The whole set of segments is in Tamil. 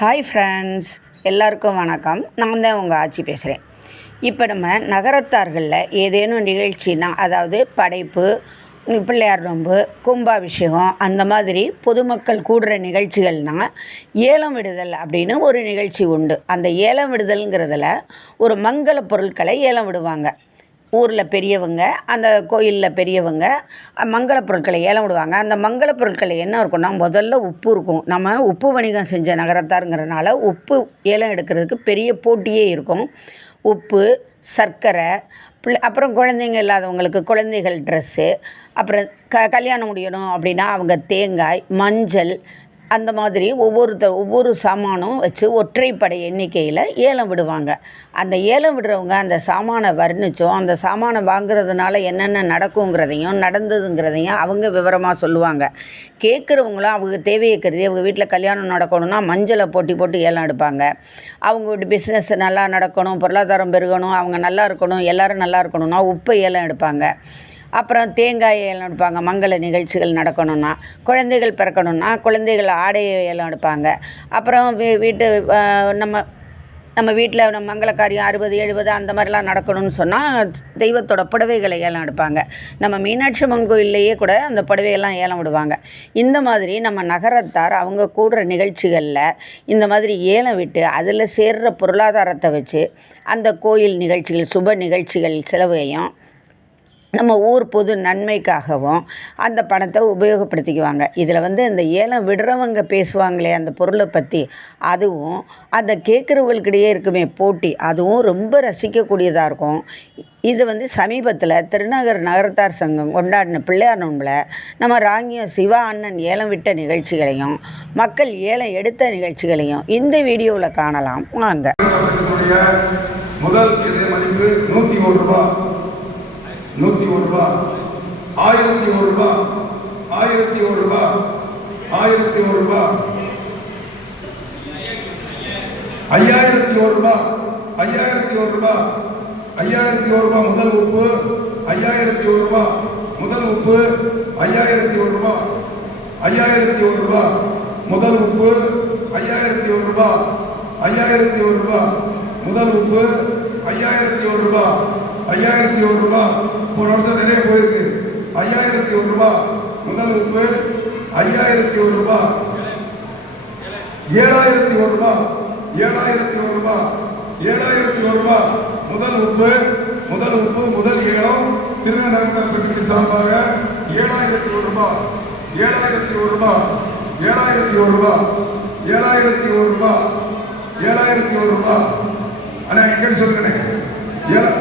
ஹாய் ஃப்ரெண்ட்ஸ் எல்லாருக்கும் வணக்கம். நான் தான் உங்கள் ஆட்சி பேசுகிறேன் இப்போ நம்ம நகரத்தார்களில் ஏதேனும் நிகழ்ச்சினா அதாவது படைப்பு பிள்ளையார் நோன்பு கும்பாபிஷேகம் அந்த மாதிரி பொதுமக்கள் கூடுற நிகழ்ச்சிகள்னால் ஏலம் விடுதல் அப்படின்னு ஒரு நிகழ்ச்சி உண்டு. அந்த ஏலம் விடுதல்ங்கிறதுல ஒரு மங்கள பொருட்களை ஏலம் விடுவாங்க. ஊரில் பெரியவங்க அந்த கோயிலில் பெரியவங்க மங்கள பொருட்களை ஏலம் விடுவாங்க. அந்த மங்கள பொருட்களை என்ன இருக்கும்னா முதல்ல உப்பு இருக்கும். நம்ம உப்பு வணிகம் செஞ்ச நகரத்தாருங்கிறனால உப்பு ஏலம் எடுக்கிறதுக்கு பெரிய போட்டியே இருக்கும். உப்பு சர்க்கரை பிள்ளை அப்புறம் குழந்தைங்க இல்லாதவங்களுக்கு குழந்தைகள் ட்ரெஸ்ஸு அப்புறம் க கல்யாணம் முடியணும் அப்படின்னா அவங்க தேங்காய் மஞ்சள் அந்த மாதிரி ஒவ்வொருத்த ஒவ்வொரு சாமானும் வச்சு ஒற்றைப்படை எண்ணிக்கையில் ஏலம் விடுவாங்க. அந்த ஏலம் விடுறவங்க அந்த சாமானை வர்ணித்தோம் அந்த சாமானை வாங்குறதுனால என்னென்ன நடக்குங்கிறதையும் நடந்ததுங்கிறதையும் அவங்க விவரமாக சொல்லுவாங்க. கேட்குறவங்களும் அவங்க தேவையை கருதி அவங்க வீட்டில் கல்யாணம் நடக்கணும்னா மஞ்சளை போட்டி போட்டு ஏலம் எடுப்பாங்க. அவங்க வீட்டு பிஸ்னஸ் நல்லா நடக்கணும் பொருளாதாரம் பெருகணும் அவங்க நல்லா இருக்கணும் எல்லாரும் நல்லா இருக்கணும்னா உப்பை ஏலம் எடுப்பாங்க. அப்புறம் தேங்காய் ஏலம் எடுப்பாங்க மங்கள நிகழ்ச்சிகள் நடக்கணும்னா குழந்தைகள் பிறக்கணும்னா குழந்தைகள் ஆடையை ஏலம் எடுப்பாங்க அப்புறம் வீ வீட்டு நம்ம நம்ம வீட்டில் நம்ம மங்கள காரியம் அறுபது எழுபது அந்த மாதிரிலாம் நடக்கணும்னு சொன்னால் தெய்வத்தோட புடவைகளை ஏலம் எடுப்பாங்க நம்ம மீனாட்சி அம்மன் கோயில்லையே கூட அந்த புடவையெல்லாம் ஏலம் விடுவாங்க இந்த மாதிரி நம்ம நகரத்தார் அவங்க கூடுற நிகழ்ச்சிகளில் இந்த மாதிரி ஏலம் விட்டு அதில் சேர்ற பொருளாதாரத்தை வச்சு அந்த கோயில் நிகழ்ச்சிகள் சுப நிகழ்ச்சிகள் செலவையும் நம்ம ஊர் பொது நன்மைக்காகவும் அந்த பணத்தை உபயோகப்படுத்திக்குவாங்க. இதில் வந்து இந்த ஏலம் விடுறவங்க பேசுவாங்களே அந்த பொருளை பற்றி அதுவும் அந்த கேட்குறவங்களுக்கிடையே இருக்குமே போட்டி அதுவும் ரொம்ப ரசிக்கக்கூடியதாக இருக்கும். இது வந்து சமீபத்தில் திருநகர் நகரத்தார் சங்கம் கொண்டாடின பிள்ளையார் நோன்பில் நம்ம ராங்கியம் சிவா அண்ணன் ஏலம் விட்ட நிகழ்ச்சிகளையும் மக்கள் ஏலம் எடுத்த நிகழ்ச்சிகளையும் இந்த வீடியோவில் காணலாம். வாங்க. முதல் மதிப்பு நூற்றி ஒரு ரூபாய் நூற்றி ஒரு ரூபாய் ஆயிரத்தி ஒரு ரூபாய் ஆயிரத்தி ஒரு ரூபாய் ஆயிரத்தி ஒரு ரூபாய் ஐயாயிரத்தி ஒரு ரூபாய் ஐயாயிரத்தி ஒரு ரூபாய் ஐயாயிரத்தி ஒரு ரூபாய் முதல் உப்பு. ஐயாயிரத்தி ஒரு ரூபாய் முதல் உப்பு. ஐயாயிரத்தி ஒரு ரூபாய் ஐயாயிரத்தி ஒரு ரூபாய் முதல் உப்பு. ஐயாயிரத்தி ஒரு ரூபாய் ஐயாயிரத்தி ஒரு ரூபாய் முதல் உப்பு. ஐயாயிரத்தி ஒரு ரூபாய் ஐயாயிரத்தி ஒரு ரூபா போன வருஷம் நிறைய போயிருக்கு. ஐயாயிரத்தி ஒரு ரூபா முதல் உப்பு ஐயாயிரத்தி ஒரு ரூபா. ஏழாயிரத்தி ஒரு ரூபா ஏழாயிரத்தி ஒரு ரூபா ஏழாயிரத்தி ஒரு ரூபா முதல் உப்பு முதல் உப்பு முதல் ஏலம் திருநகர சக்தி சார்பாக ஏழாயிரத்தி ஒரு ரூபா ஏழாயிரத்தி ஒரு ரூபா ஏழாயிரத்தி ஒரு ரூபா ஏழாயிரத்தி ஒரு ரூபா ஏழாயிரத்தி ஒரு ரூபா. அண்ணா எங்க சொல்லுங்க ஏழா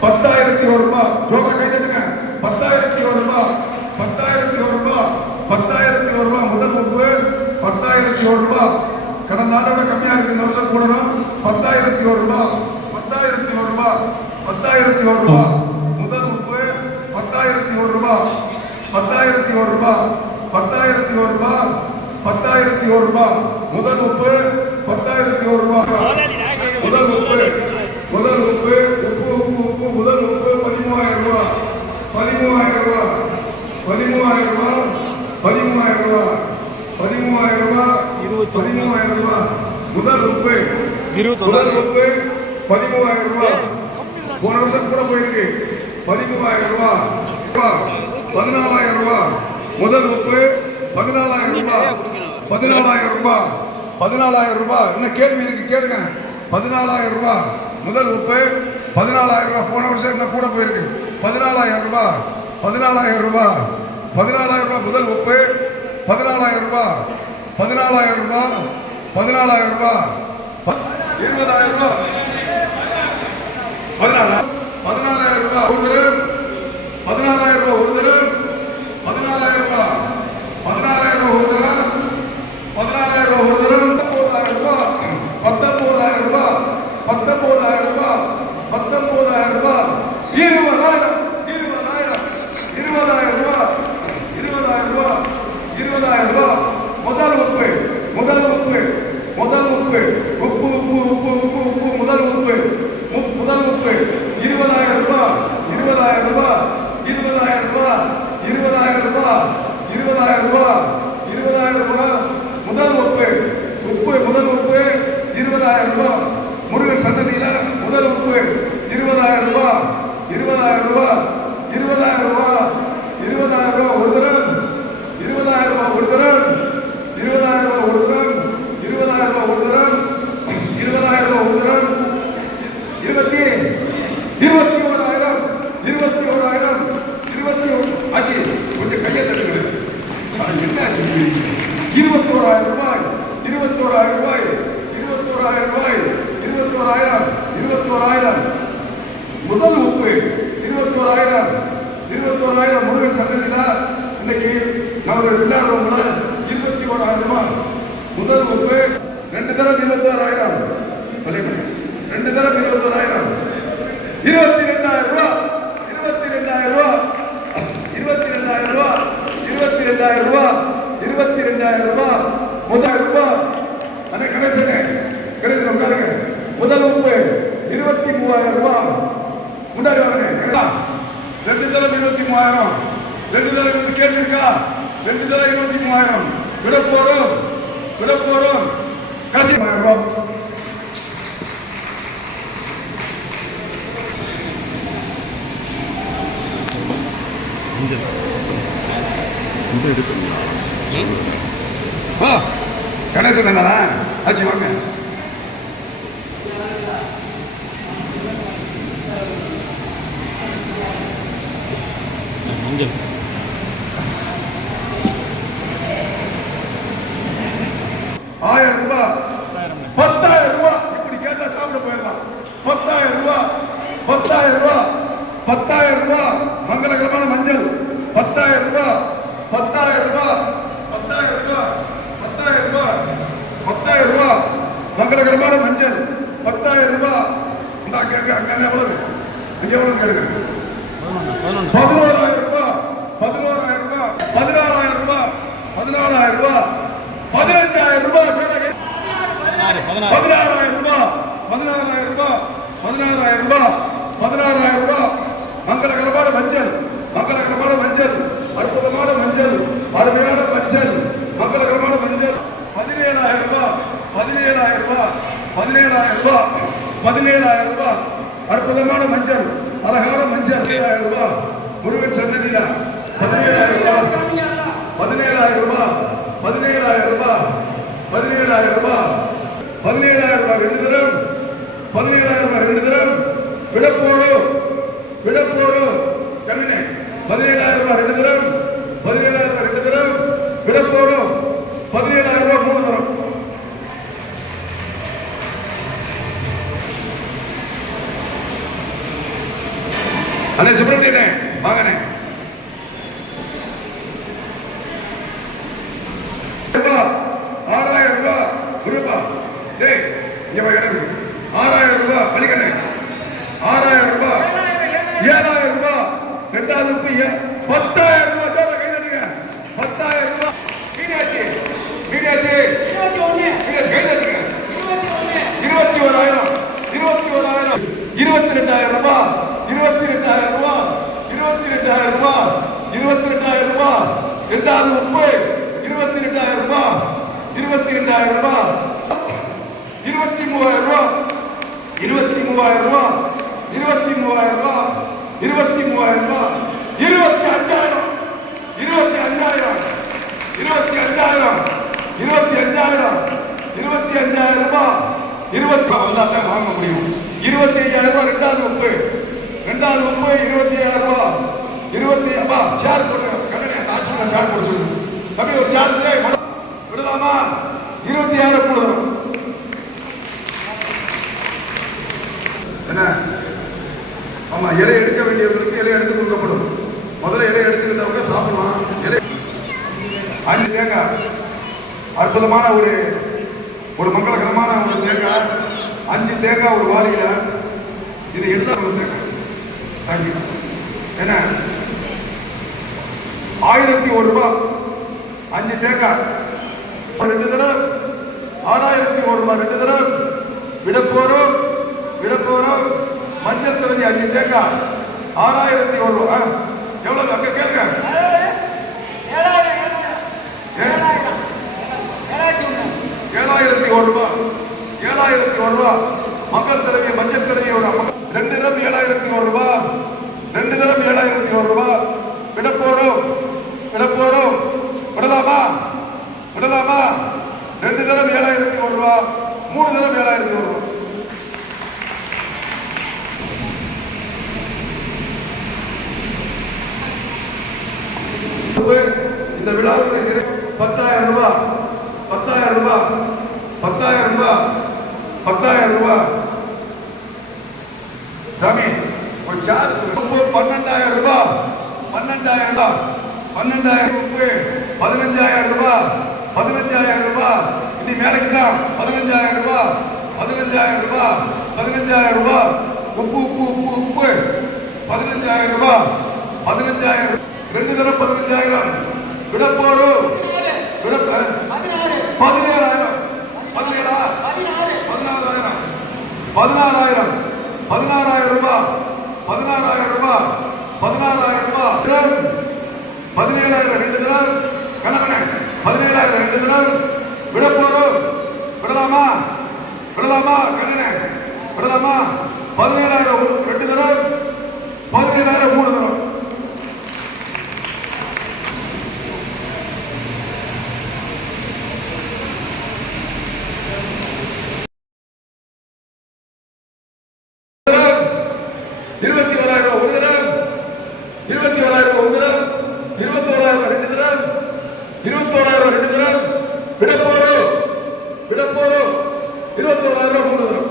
பத்தாயிரத்தி ஒரு ரூபாய் ஜோக கைதுங்க பத்தாயிரத்தி ஒரு ரூபாய் பத்தாயிரத்தி ஒரு ரூபாய் பத்தாயிரத்தி ஒரு ரூபாய் முதல் உப்பு பத்தாயிரத்தி ஒரு ரூபாய் கடந்த ஆண்டோட கம்மியா இருக்கு இந்த வருஷம் கூடணும் பத்தாயிரத்தி ஒரு ரூபாய் பத்தாயிரத்தி ஒரு ரூபாய் பத்தாயிரத்தி ஒரு ரூபாய் முதல் உப்பு பத்தாயிரத்தி ஒரு ரூபாய் பத்தாயிரத்தி ஒரு ரூபாய் பத்தாயிரத்தி ஒரு ரூபாய் பத்தாயிரத்தி ஒரு ரூபாய் முதல் உப்பு பத்தாயிரத்தி ஒரு ரூபாய் முதல் உப்பு முதல் உப்பு உப்பு உப்பு உப்பு முதல் உப்பு பதிமூவாயிரம் ரூபாய் பதிமூவாயிரம் ரூபாய் பதிமூவாயிரம் ரூபாய் பதிமூவாயிரம் ரூபாய் பதிமூவாயிரம் ரூபாய் பதிமூவாயிரம் ரூபாய் முதல் உப்பு. முதல் உப்பு பதிமூவாயிரம் ரூபாய் போன வருஷம் கூட போயிருக்கு. பதிமூவாயிரம் ரூபாய். பதினாலாயிரம் ரூபாய் முதல் உப்பு பதினாலாயிரம் ரூபாய் பதினாலாயிரம் ரூபாய் பதினாலாயிரம் ரூபாய் இன்னும் கேள்வி இருக்கு? கேளுங்க. பதினாலாயிரம் ரூபாய் முதல் உப்பு பதினாலாயிரம் ரூபாய். போன வருஷம் என்ன கூட போயிருக்கு? பதினாலாயிரம் ரூபாய். பதினாலாயிரம் ரூபாய். பதினாலாயிரம் ரூபாய் முதல் உப்பு. பதினாலாயிரம் ரூபாய். பதினாலாயிரம் ரூபாய். பதினாலாயிரம் ரூபாய். இருபதாயிரம் ரூபாய். பதினாலாயிரம் ரூபாய் ஒரு தரம் பதினாலாயிரம் ரூபாய் ஒரு தரம் பதினாலாயிரம் ரூபாய். பதினாலாயிரம் ரூபாய் ஒரு தரம் பதினாலாயிரம் ரூபாய் ஒரு தரம் பத்தொன்பதாயிரம் ரூபாய் பத்தொன்பதாயிரம் ரூபாய். பத்தொன்பதாயிரம் ரூபாய் பத்தொன்பதாயிரம் ரூபாய். இருபதாயிரம் இருபதாயிரம் இருபதாயிரம் ரூபாய் இருபதாயிரம் ரூபாய் இருபதாயிரம் ரூபாய். முதல் உப்பு முதல் உப்பு முதல் உப்பு. உப்பு உப்பு உப்பு உப்பு உப்பு முதல் உப்பு. முதல் உப்பு இருபதாயிரம் ரூபாய் இருபதாயிரம் ரூபாய் இருபதாயிரம் ரூபாய் இருபதாயிரம் ரூபாய் இருபதாயிரம் ரூபாய் இருபதாயிரம் ரூபாய் முதல் உப்பு உப்பு முதல் உப்பு இருபதாயிரம் ரூபாய் முருகன் சன்னதியில முதல் உப்பு இருபதாயிரம் ரூபாய் இருபதாயிரம் ரூபாய் இருபதாயிரம் ரூபாய் இருபதாயிரம் ரூபாய் ஒரு தரம் இருபதாயிரம் ரூபாய் ஒரு தரம் இருபதாயிரம் ரூபாய் ஒரு தரம் இருபதாயிரம் ரூபாய் ஒரு தரம் இருபதாயிரம் ரூபாய் ஒரு தரம் இருபத்தி இருபத்தி ஓராயிரம் இருபத்தி ஓராயிரம் இருபத்தி ஆச்சு கொஞ்சம் கையை தட்டுங்கள் ஆனா என்ன ஆச்சு இப்படி? இருபத்தி ஓராயிரம் ரூபாய் இருபத்தி ஓராயிரம் ரூபாய் இருபத்தி ஓராயிரம் ரூபாய் இருபத்தி ஓராயிரம் இருபத்தி ஓராயிரம் முதல் உப்பு இருபத்தி ஓராயிரம் இருபத்தி முருகன் சன்னதியில இன்னைக்கு நமது விழாவில் இருபத்தி ஓராயிரம் ரூபாய். முதல் உப்பு ரெண்டு தரம் இருபத்தி ஓராயிரம் ரெண்டு தரம் இருபத்தி ஓராயிரம் இருபத்தி ரெண்டாயிரம் ரூபாய். இருபத்தி ரெண்டாயிரம் ரூபாய். இருபத்தி ரெண்டாயிரம் ரூபாய். இருபத்தி ரெண்டாயிரம் ரூபாய். இருபத்தி ரெண்டாயிரம் ரூபாய். முதலாயிரம் ரூபாய் அண்ணே கணேசனே கணேசன் உட்காருங்க. முதல் உப்பு இருபத்தி மூவாயிரம் ரூபாய். முன்னாடி வாங்க கேட்டா ரெண்டு தரம் இருபத்தி மூவாயிரம். ரெண்டு தரம் இருபது இருக்கா ரெண்டு தரம் இருபத்தி மூவாயிரம். விட போறோம். விட போறோம். காசி மூவாயிரம் கணேசன் என்னண்ணா ஆச்சு வாங்க மஞ்சள் ஆயிரம் ரூபாய் பத்தாயிரம் ரூபாய் இப்படி கேட்டா சாப்பிட போயிடலாம் பத்தாயிரம் ரூபாய் பத்தாயிரம் ரூபாய் பத்தாயிரம் ரூபாய் மங்களகரமான மஞ்சள் பத்தாயிரம் ரூபாய் பத்தாயிரம் ரூபாய் பத்தாயிரம் ரூபாய் பத்தாயிரம் ரூபாய் பத்தாயிரம் ரூபாய் மங்களகரமான மஞ்சள் பத்தாயிரம் ரூபாய் இந்த அங்க அங்க அங்க எவ்வளவு? அங்க எவ்வளவு கேளுங்க. பதினோராயிரம் ரூபாய் பதினோராயிரம் ரூபாய் பதினாலாயிரம் ரூபாய் பதினாலாயிரம் ரூபாய் பதினஞ்சாயிரம் பதினாறு. பதினாறாயிரம் ரூபாய் பதினாறாயிரம் ரூபாய் பதினாறாயிரம் ரூபாய் பதினாறாயிரம் ரூபாய் மங்களகரமான மஞ்சள் மங்களகரமான மஞ்சள் அற்புதமான மஞ்சள். அருமையான மஞ்சள் மங்களகரமான மஞ்சள் பதினேழாயிரம் ரூபாய் பதினேழாயிரம் ரூபாய் பதினேழாயிரம் ரூபாய் பதினேழாயிரம் ரூபாய் அற்புதமான மஞ்சள் அழகான மஞ்சள். பதினேழாயிரம் ரூபாய் முருகன் சன்னதியில. பதினேழாயிரம் ரூபாய் பதினேழாயிரம் ரூபாய் பதினேழாயிரம் ரூபாய் பதினேழாயிரம் ரூபாய் பதினேழாயிரம் ரூபாய் ரெண்டு தரம் பதினேழாயிரம் ரூபாய் ரெண்டு தரம். விடப்போடு போடும் கம்மினே பதினேழாயிரம் ரூபாய் ரெண்டு தரம் பதினேழாயிரம் ரூபாய் ரெண்டு தரம். விட போடும் பதினேழாயிரம் ரூபாய் மூணு தரம். அண்ணே சுப்பிரமணியனே வாங்கண்ணே ஆறாயிரம் ரூபாய் ரூபாய் டேய் இங்க எனக்கு ஆறாயிரம் ரூபாய் பழிக்கண்ணே. ஆறாயிரம் ரூபாய் ஏழாயிரம் ரூபாய் ரெண்டாவது பத்தாயிரம் ரூபாய் சார் கை தட்டுங்க பத்தாயிரம் ரூபாய் மீனாட்சி மீனாட்சி. கை தட்டுங்க இருபத்தி ஓராயிரம் இருபத்தி ஓராயிரம் இருபத்தி ரெண்டாயிரம் ரூபாய் இருபத்தி ரெண்டாயிரம் ரூபாய் இருபத்தி ரெண்டாயிரம் ரூபாய் இருபத்தி ரெண்டாயிரம் ரூபாய் ரெண்டாவது உப்பு இருபத்தி ரெண்டாயிரம் ரூபாய் இருபத்தி ரெண்டாயிரம் ரூபாய் இருபத்தி மூவாயிரம் ரூபாய் இருபத்தி மூவாயிரம் ரூபாய் இருபத்தி மூவாயிரம் ரூபாய் இருபத்தி மூவாயிரம் ரூபாய் இருபத்தி அஞ்சாயிரம் இருபத்தி அஞ்சாயிரம் இருபத்தி அஞ்சாயிரம் இருபத்தி அஞ்சாயிரம் இருபத்தி அஞ்சாயிரம் ரூபாய் இருபத்தி எல்லாத்தையும் வாங்க முடியும். இருபத்தி ஐயாயிரம் ரூபாய் ரெண்டாவது உப்பு. ரெண்டாவது உப்பு இருபத்தி ஐயாயிரம் ரூபா இருபத்தி அப்பா சேர் போட்டு கண்ணனே ஆட்சியில் சேர் போட்டு சொல்லு. ஒரு சேர் விடலாமா? இருபத்தி ஆயிரம் போடுறோம். என்ன? ஆமா இலை எடுக்க வேண்டியவர்களுக்கு இலை எடுத்து கொடுக்கப்படும். முதல்ல இலை எடுத்துக்கிட்டவங்க சாப்பிடலாம். இலை அஞ்சு தேங்காய். அற்புதமான ஒரு ஒரு மங்களகரமான ஒரு தேங்காய். அஞ்சு தேங்காய் ஒரு வாளியில. இது எல்லாம் ஒரு தேங்காய். என்ன ஆயிரத்தி ஒரு ரூபாய் அஞ்சு தேக்கார் ரெண்டு தினம் ஆறாயிரத்தி ஒரு ரூபாய் ரெண்டு தினம் விடப்போறோம் விடப்போறோம் மஞ்சள் தொகுதி அஞ்சு தேக்கார் ஆறாயிரத்தி ஒரு ரூபாய் எவ்வளவு? அங்க கேளுங்க. ஏழாயிரத்தி ஒரு ரூபாய் ஏழாயிரத்தி ஒரு ரூபாய் மக்கள் தலைவி மஞ்சள் தலைவி ஒரு ரெண்டு தரம் ஏழாயிரத்தி ஒரு ரூபாய் ரெண்டு தரம் ஏழாயிரத்தி ஒரு ரூபாய் விடப்போறோம். விடப்போறோம். விடலாமா? விடலாமா? ரெண்டு தரம் ஏழாயிரத்தி ஒரு ரூபாய் மூணு தரம் ஏழாயிரத்தி ஒரு ரூபாய் இந்த விழாவுக்கு பத்தாயிரம் ரூபாய் பத்தாயிரம் ரூபாய் பத்தாயிரம் ரூபாய் பத்தாயிரம் ரூபாய். சாமி ஒரு சார்ஜ் பன்னெண்டாயிரம் ரூபாய். பன்னெண்டாயிரம் ரூபாய். பன்னெண்டாயிரம் உப்பு பதினஞ்சாயிரம் ரூபாய். பதினஞ்சாயிரம் ரூபாய். இனி மேலைக்கு தான். பதினஞ்சாயிரம் ரூபாய். பதினஞ்சாயிரம் ரூபாய். பதினஞ்சாயிரம் ரூபாய். உப்பு உப்பு உப்பு உப்பு. பதினஞ்சாயிரம் ரூபாய். பதினஞ்சாயிரம் ரெண்டு தடவை பதினஞ்சாயிரம். விடப்போடும் விட பதினேழாயிரம் பதினேழா பதினாறாயிரம் பதினாறாயிரம். பதினாறாயிரம் ரூபாய். பதினாறாயிரம் ரூபாய். பதினாறாயிரம் ரூபாய். பதினேழாயிரம் ரெண்டு தினம் கணக்கண பதினேழாயிரம் ரெண்டு தினம் விட போறோம் விடலாமா? விடலாமா? கண்ணனே விடலாமா? பதினேழாயிரம் ரெண்டு தினம் பதினேழாயிரம் மூணு தினம் இருபத்தி ஓராயிரம் ஒரு தினம் இருபத்தி ஓராயிரம் ஒரு தினம் இருபத்தி ஓராயிரம் ரெண்டு தினம் இருபத்தி ஓராயிரம் ரெண்டு தினம் விடப்போறோம் விடப்போறோம் இருபத்தி ஓராயிரம் மூணு தினம்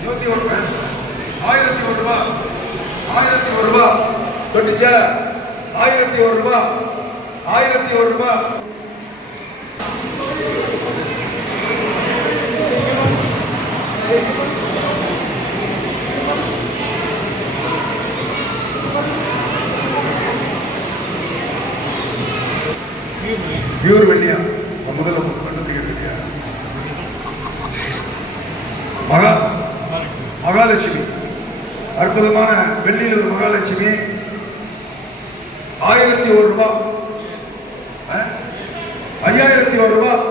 இருபத்தி ஒரு ஆயிரத்தி ஒரு ரூபா ஆயிரத்தி ஒரு ரூபா தொட்டுச்ச ஆயிரத்தி ஒரு ரூபா ஆயிரத்தி ஒரு ரூபா பியூர் வெள்ளியா நான் முதல்ல கண்டுபிடிக்க மகா மகாலட்சுமி அற்புதமான வெள்ளியில் ஒரு மகாலட்சுமி ஆயிரத்தி ஒரு ரூபாய் அஹ்? ஐயாயிரத்தி ஒரு ரூபாய்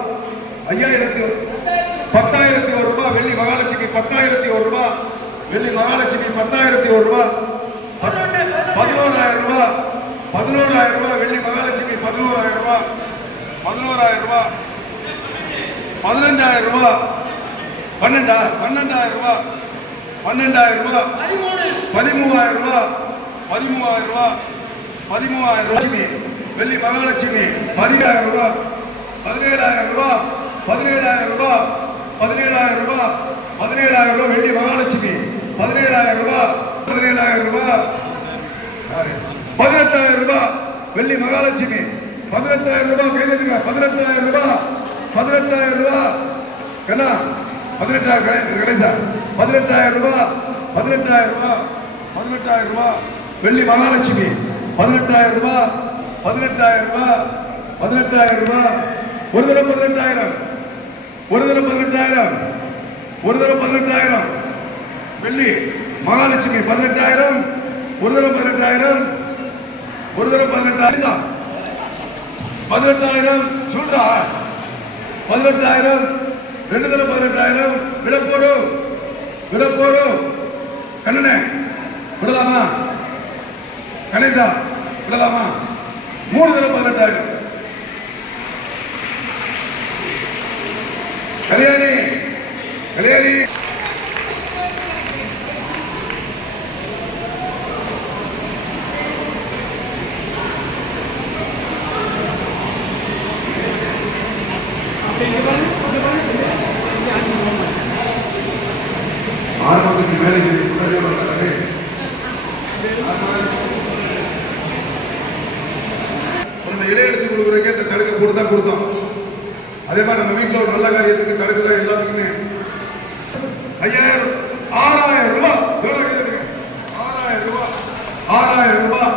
ஐயாயிரத்தி ஒரு- பத்தாயிரத்தி ஒரு ரூபாய் வெள்ளி மகாலட்சுமி பத்தாயிரத்தி ஒரு ரூபாய் வெள்ளி மகாலட்சுமி பத்தாயிரத்தி ஒரு ரூபாய் பத்- பதினோராயிரம் ரூபாய் பதினோராயிரம் ரூபாய் வெள்ளி மகாலட்சுமி பதினோராயிரம் ரூபாய் பதினோராயிரம் ரூபாய் பதினஞ்சாயிரம் ரூபாய் பன்னெண்டா பன்னெண்டாயிரம் ரூபாய் பன்னெண்டாயிரம் ரூபாய் பதிமூவாயிரம் ரூபாய் பதிமூவாயிரம் ரூபாய் பதிமூவாயிரம் ரூபாய் வெள்ளி மகாலட்சுமி. பதினேழாயிரம் ரூபாய் பதினேழாயிரம் ரூபாய் பதினேழாயிரம் ரூபாய் பதினேழாயிரம் ரூபாய் பதினேழாயிரம் ரூபாய் வெள்ளி மகாலட்சுமி. பதினேழாயிரம் ரூபாய் பதினேழாயிரம் ரூபாய் யாரு? பதினெட்டாயிரம் ரூபாய் வெள்ளி மகாலட்சுமி. பதினெட்டாயிரம் ரூபாய் கைதட்டுங்க. பதினெட்டாயிரம் ரூபாய் பதினெட்டாயிரம் ரூபாய் கண்ணா. பதினெட்டாயிரம் கடை- இது கணேசா பதினெட்டாயிரம் ரூபாய் பதினெட்டாயிரம் ரூபாய் பதினெட்டாயிரம் ரூபாய் வெள்ளி மகாலட்சுமி பதினெட்டாயிரம் ரூபாய் பதினெட்டாயிரம் ரூபாய் பதினெட்டாயிரம் ரூபாய் ஒரு தரம் பதினெட்டாயிரம். ஒரு தரம் பதினெட்டாயிரம். ஒரு தரம் பதினெட்டாயிரம். வெள்ளி மகாலட்சுமி பதினெட்டாயிரம். ஒரு தரம் பதினெட்டாயிரம். ஒரு தரம் பதினெட்டாயிரம். பதினெட்டாயிரம். சொல்றா. பதினெட்டாயிரம். ரெண்டு தடவை பதினெட்டாயிரம். விட போறோம். விட போறோம். கண்ணனே விடலாமா? கணேசா விடலாமா? மூணு தடவை பதினெட்டாயிரம். கல்யாணி கல்யாணி. கொடுக்கலாம் அதே மாதிரி நம்ம வீட்டில் ஒரு நல்ல காரியத்துக்கு தடுக்கல எல்லாத்துக்குமே. ஐயாயிரம் ஆறாயிரம் ரூபாய் ஆறாயிரம் ரூபாய் ஆறாயிரம் ரூபாய்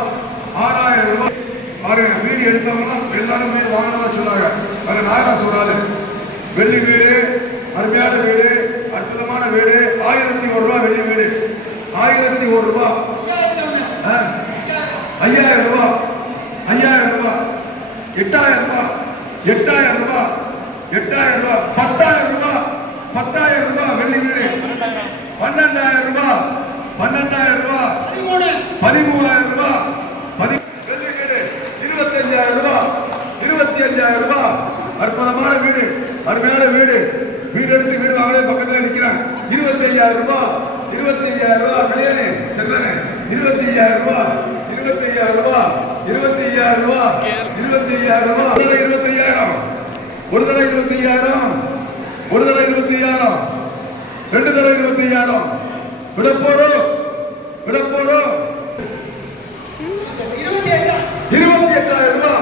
ஆறாயிரம் ரூபாய் பாருங்க வீடு எடுத்தவங்கன்னா எல்லாரும் வீடு வாங்கினதா சொன்னாங்க. அதுல நாகராசு சொல்றாரு. வெள்ளி வீடு அருமையான வீடு அற்புதமான வீடு ஆயிரத்தி ஒரு ரூபாய் வெள்ளி வீடு. ஆயிரத்தி ஒரு ரூபாய் ஐயாயிரம் ரூபாய் ஐயாயிரம் ரூபாய் எட்டாயிரம் ரூபாய் எட்டாயிரம் ரூபாய் எட்டாயிரம் ரூபாய் பத்தாயிரம் ரூபாய் பத்தாயிரம் ரூபாய் வெள்ளி வீடு. பன்னெண்டாயிரம் ரூபாய் பன்னெண்டாயிரம் ரூபாய் பதிமூணாயிரம் ரூபாய் பதி வெள்ளி வீடு. இருபத்தஞ்சாயிரம் ரூபாய் இருபத்தி அஞ்சாயிரம் ரூபாய். அற்புதமான வீடு அருமையான வீடு. வீடு எடுத்து வீடு வாங்கலே பக்கத்துல நிக்கிறேன் இருபத்தி ஐயாயிரம் ரூபாய் இருபத்தி ஐயாயிரம் ரூபாய் கல்யாணி சொல்றேன் இருபத்தி ஐயாயிரம் ரூபாய் இருபத்தி ஐயாயிரம் ரூபாய். இருபத்தி ஐயாயிரம் ரூபாய் இருபத்தி ஐயாயிரம் ரூபாய் ஒரு தடவை இருபத்தி ஐயாயிரம் ஒரு தடவை இருபத்தி ஐயாயிரம் ஒரு தடவை இருபத்தி ஐயாயிரம் ரெண்டு தடவை இருபத்தி ஐயாயிரம் விட போறோம் விட போறோம் இருபத்தி எட்டாயிரம் ரூபாய்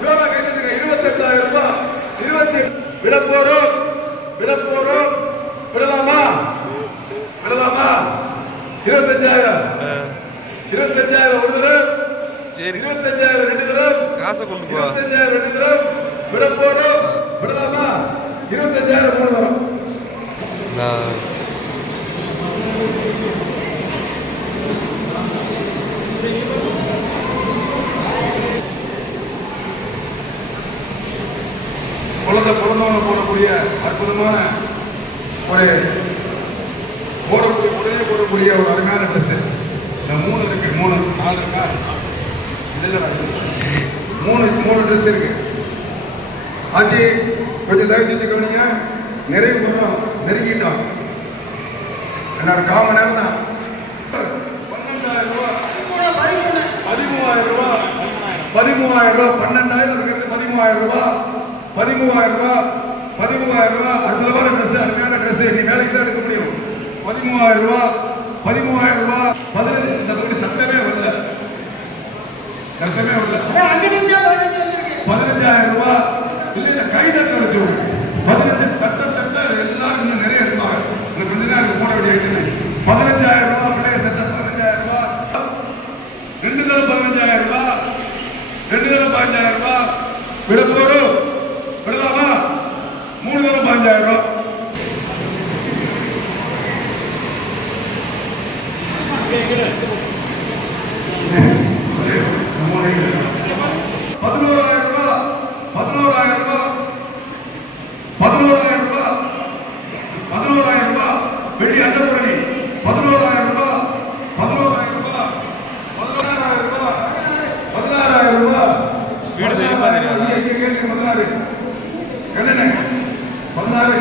ஜோரா கைத்தட்டுங்க இருபத்தி எட்டாயிரம் ரூபாய் இருபத்தி விட போறோம் விட போறோம் விடலாமா? விடலாமா? இருபத்தஞ்சாயிரம். இருபத்தஞ்சாயிரம் ஒரு தடவை. சரி. காசை கொண்டு போ. குழந்தை பிறந்தவங்க போடக்கூடிய அற்புதமான ஒரு போடக்கூடிய உடனே போடக்கூடிய ஒரு அருமையான ட்ரெஸ் இந்த மூணு இருக்கு மூணு நாலு இருக்கா? இதில் மூணு மூணு ட்ரெஸ் இருக்கு. ஆச்சி கொஞ்சம் தயவு செஞ்சு கவனிங்க. நிறைவு பண்ணுறோம் நெருங்கிட்டோம் என்னோட காம நேரம் தான். பன்னெண்டாயிரம் ரூபாய் பதிமூவாயிரம் ரூபாய் பதிமூவாயிரம் ரூபா. பன்னெண்டாயிரம் இருக்கிறது பதிமூவாயிரம் ரூபாய் பதிமூவாயிரம் ரூபாய் பதிமூவாயிரம் ரூபாய் அற்புதமான ட்ரெஸ் அருமையான ட்ரெஸ் நீ வேலைக்கு தான் எடுக்க முடியும். பதிமூவாயிரம் ரூபாய் பதிமூவாயிரம் ரூபாய் பதினஞ்சு ఎంత మేము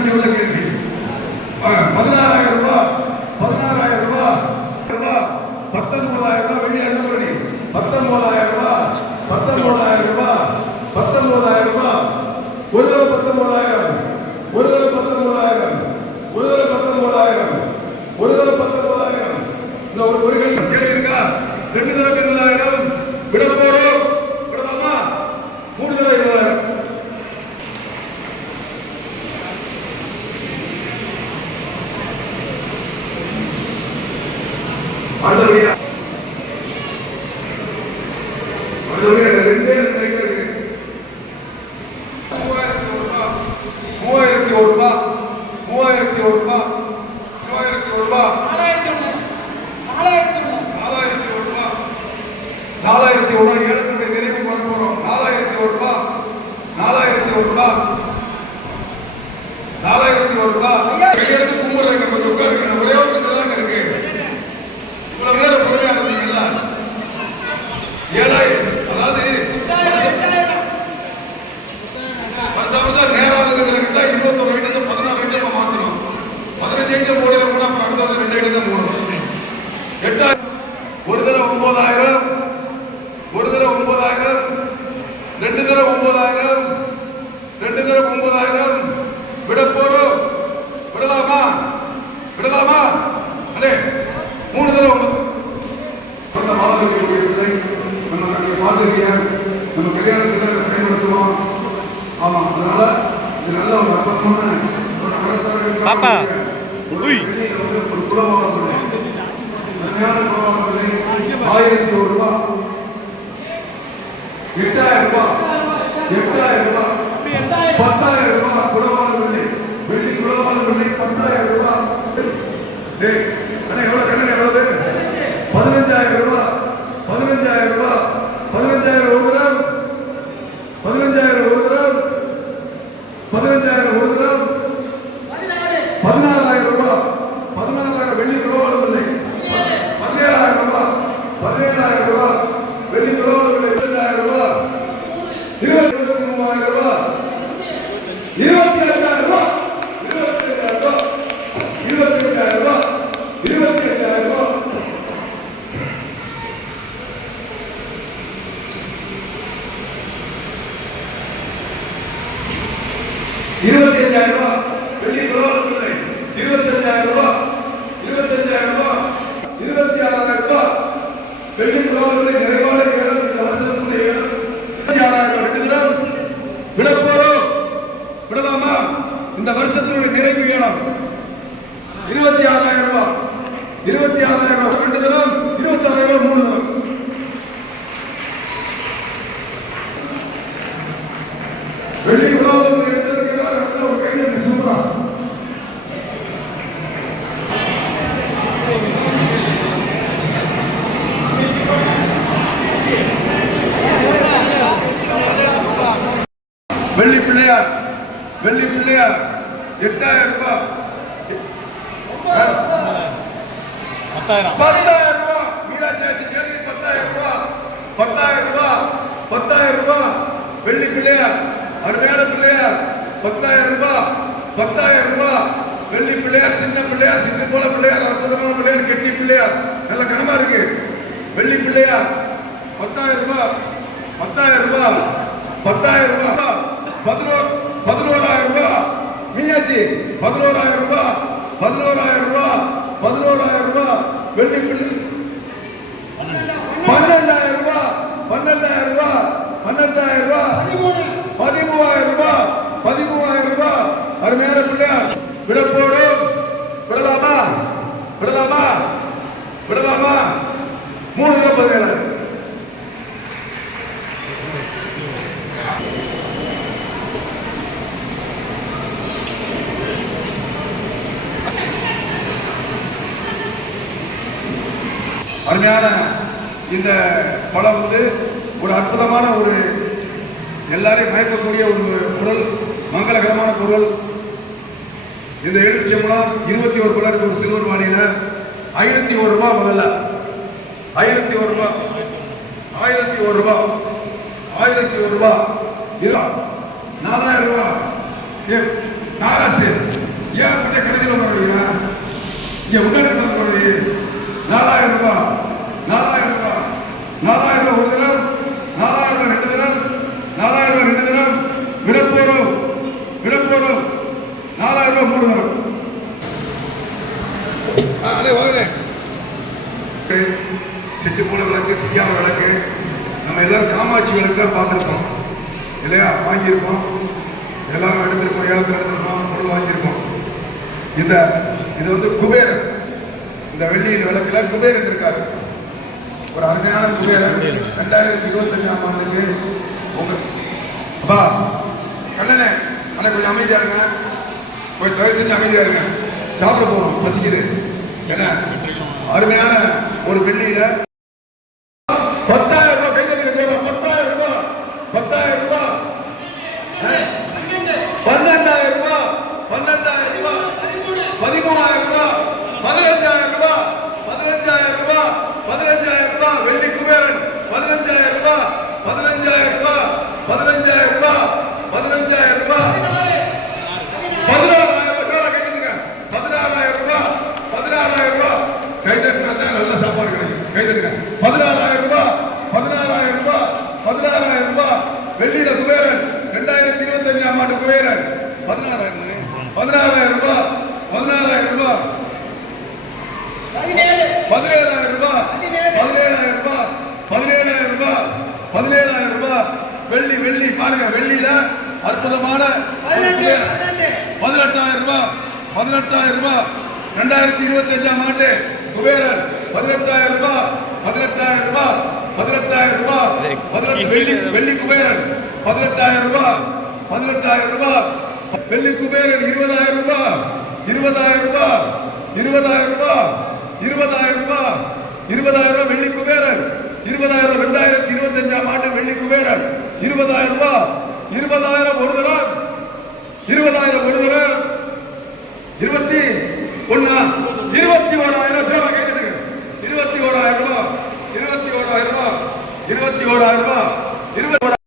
உள்ள கேள்வி. பதினாறாயிரம் ரூபாய் பதினாறாயிரம் ரூபாய் ரூபாய் பத்தொன்பதாயிரம் ரூபாய் வெள்ளி அண்டபுரணி பத்தொன்பதாயிரம் ரூபாய் பத்தொன்பதாயிரம் ரூபாய் பத்தொன்பதாயிரம் ரூபாய் ஒரு தடவை பத்தொன்பதாயிரம் ஒரு தடவை பத்தொன்பதாயிரம் ஒரு தடவை பத்தொன்பதாயிரம் ஒரு தடவை பத்தொன்பதாயிரம். இந்த ஒரு ஒரு கேள்வி இருக்கா? ரெண்டு தடவை இருபதாயிரம் விட போறோம் விடலாமா மூணு தடவை இருபதாயிரம் அடுத்தபடியா அடுத்தபடியா இந்த ரெண்டே ரெண்டு கைகள் இருக்கு மூவாயிரத்தி ஒரு ரூபாய் மூவாயிரத்தி ஒரு ரூபாய் மூவாயிரத்தி ஒரு ரூபாய் நாலாயிரத்தி ஒரு ரூபாய் நாலாயிரத்தி ஒரு ரூபாய் ஏழு நிறைவு பண்ண போறோம். நாலாயிரத்தி ஒரு ரூபாய். நாலாயிரத்தி ஒரு ரூபாய். நாலாயிரத்தி ஒரு ரூபாய். கையெடுத்து கும்பிடுறேங்க கொஞ்சம் உட்காருங்க. ஒரே ஒரு தாங்க இருக்கு இவ்வளவு நேரம் பொறுமையா இருந்தீங்களா? ஏழாயிரம். அதாவது வருஷம் வருஷம் நேரம் இருக்கிறவங்க இருபத்தொரு ஐட்டத்தை பதினாறு ஐட்டமா மாற்றணும் பதினஞ்சு ஐட்டம் போடுற கூட அப்புறம் அடுத்தது ரெண்டு ஐட்டம் போடணும் எட்டாயிரம் ஒரு தடவை ஒன்பதாயிரம் ஒரு தடவை ஒன்பதாயிரம் ரெண்டு தடவை ஒன்பதாயிரம் ரெண்டு தடவை ஒன்பதாயிரம் விட போறோம் விடலாமா விடலாமா அடே மூணு தடவை ஒன்பது அந்த மாதிரி நம்ம அங்கே பார்த்துருக்கீங்க நம்ம கல்யாணத்தில் பயன்படுத்துவோம். ஆமாம் அதனால இது நல்ல ஒரு அற்புதமான பாப்பா, உய். ஒரு குலவாரம் ஆயிரத்தி ஒரு ரூபா. எட்டாயிரம் ரூபாய் எட்டாயிரம் ரூபாய் பத்தாயிரம் ரூபாய் வெள்ளி குலவாரம் வெள்ளி பத்தாயிரம் ஆனா ரூபாய் பதினஞ்சாயிரம் ரூபாய் பதினஞ்சாயிரம் ஒரு பதினஞ்சாயிரம் ஒரு கிராம் பதினஞ்சாயிரம் ஒரு ரூபாய் பதினாறாயிரம் வெள்ளி கிலோ அளவில்லை பதினேழாயிரம் ரூபாய் பதினேழாயிரம் ரூபாய் வெள்ளி கிலோ அளவில்லை இருபதாயிரம் ரூபாய் இருபத்தி மூவாயிரம் ரூபாய் இருபது பன்னெண்டாயிரம் ரூபாய் பதிமூவாயிரம் ரூபாய் பதிமூவாயிரம் ரூபாய் அருமையான பிள்ளையார் விட போறோம். விடலாமா? விடலாமா? விடலாமா? மூணு கிலோ பதினேழாயிரம். அருமையான இந்த படம் வந்து ஒரு அற்புதமான ஒரு எல்லாரையும் மயக்கக்கூடிய ஒரு குரல் மங்களகரமான குரல். இந்த எழுச்சியம்பலம் இருபத்தி ஒரு குலருக்கு ஒரு சில்வர் மாலையில ஐநூத்தி ஒரு ரூபாய் முதல்ல. ஐநூத்தி ஒரு ரூபாய் ஆயிரத்தி ஒரு ரூபாய் ஆயிரத்தி ஒரு ரூபாய் இருபா நாலாயிரம் ரூபாய் ஏ நாராசு. ஏன் கொஞ்சம் கடைசியில் போடுவீங்க இங்கே உடனே. போடுறீங்க நாலாயிரம் ரூபாய் நாலாயிரம் ரூபாய் நாலாயிரம் ரூபாய் ஒரு தினம் நாலாயிரம் ரூபாய் ரெண்டு தினம் நாலாயிரம் ரூபாய் ரெண்டு தினம் விட போறோம். விட போறோம். நாலாயிரம் ரூபாய் மூணு ஆ, அதே வாங்குறேன் சிட்டு போல விளக்கு சிக்காம விளக்கு. நம்ம எல்லாரும் காமாட்சி விளக்கு தான் பார்த்துருப்போம். இல்லையா? வாங்கியிருப்போம். எல்லாரும் எடுத்திருப்போம். ஏலத்தில் எடுத்திருப்போம் பொருள் வாங்கியிருப்போம். இந்த இது வந்து குபேரன். இந்த வெள்ளியின் விளக்குல குபேரன் இருக்காரு. ஒரு அருமையான குபேரன். ரெண்டாயிரத்தி இருபத்தஞ்சாம் ஆண்டுக்கு அப்பா கண்ணனே அண்ணன் கொஞ்சம் அமைதியா இருங்க. கொஞ்சம் தயவு செஞ்சு அமைதியா இருங்க. சாப்பிட போகணும் பசிக்குது. என்ன? அருமையான ஒரு வெள்ளியில பத்தாயிரம் ரூபாய் கைத்தறி போதும் பத்தாயிரம் ரூபாய் பத்தாயிரம் ரூபாய் பன்னெண்டாயிரம் ரூபாய் பன்னெண்டாயிரம் ரூபாய் பதிமூணாயிரம் ரூபாய் பதினஞ்சாயிரம் ரூபாய் பதினஞ்சாயிரம் ரூபாய் பதினஞ்சாயிரம் ரூபாய் வெள்ளி குபேரன் பதினஞ்சாயிரம் ரூபாய் பதினஞ்சாயிரம் ரூபாய் பதினஞ்சாயிரம் ரூபாய் பதினஞ்சாயிரம் ரூபாய் பதினாறாயிரம் ரூபாய் கைதுங்க பதினாறாயிரம் ரூபாய் பதினாறாயிரம் ரூபாய் கைதட்டுனா தான் நல்ல சாப்பாடு கிடைக்கும் கைதட்டுங்க பதினாறாயிரம் ரூபாய் பதினாறாயிரம் ரூபாய் பதினாறாயிரம் ரூபாய் வெள்ளியில குபேரன் ரெண்டாயிரத்தி இருபத்தி அஞ்சாம் ஆண்டு குபேரன் பதினாறாயிரம் தானே? பதினாறாயிரம் ரூபாய் பதினாறாயிரம் ரூபாய். பதினேழாயிரம் ரூபாய் பதினேழாயிரம் ரூபாய் பதினேழாயிரம் ரூபாய் பதினேழாயிரம் ரூபாய். வெள்ளி வெள்ளி பாருங்க வெள்ளியில அற்புதமான பதினெட்டாயிரம் ரூபாய் பதினெட்டாயிரம் ரூபாய். ரெண்டாயிரத்தி இருபத்தி அஞ்சாம் ஆண்டு குபேரன் பதினெட்டாயிரம் ரூபாய் பதினெட்டாயிரம் ரூபாய் பதினெட்டாயிரம் ரூபாய். பதினெட்டு வெள்ளி வெள்ளி குபேரன் பதினெட்டாயிரம் ரூபாய் பதினெட்டாயிரம் ரூபாய். வெள்ளி குபேரன் இருபதாயிரம் ரூபாய் இருபதாயிரம் ரூபாய் இருபதாயிரம் ரூபாய் இருபதாயிரம் ரூபாய் இருபதாயிரம் ரூபாய் வெள்ளி குபேரன் இருபதாயிரம் ரெண்டாயிரத்தி இருபத்தி அஞ்சாம் ஆண்டு வெள்ளி குபேரன் இருபதாயிரம் ரூபாய் இருபதாயிரம் ஒரு தரம் இருபதாயிரம் ஒரு தரம் இருபத்தி ஒன்னா இருபத்தி ஓராயிரம் ரூபாய் கைதுங்க இருபத்தி ஓராயிரம் ரூபாய் இருபத்தி ஓராயிரம் ரூபாய் இருபத்தி ஓராயிரம் ரூபாய் இருபத்தி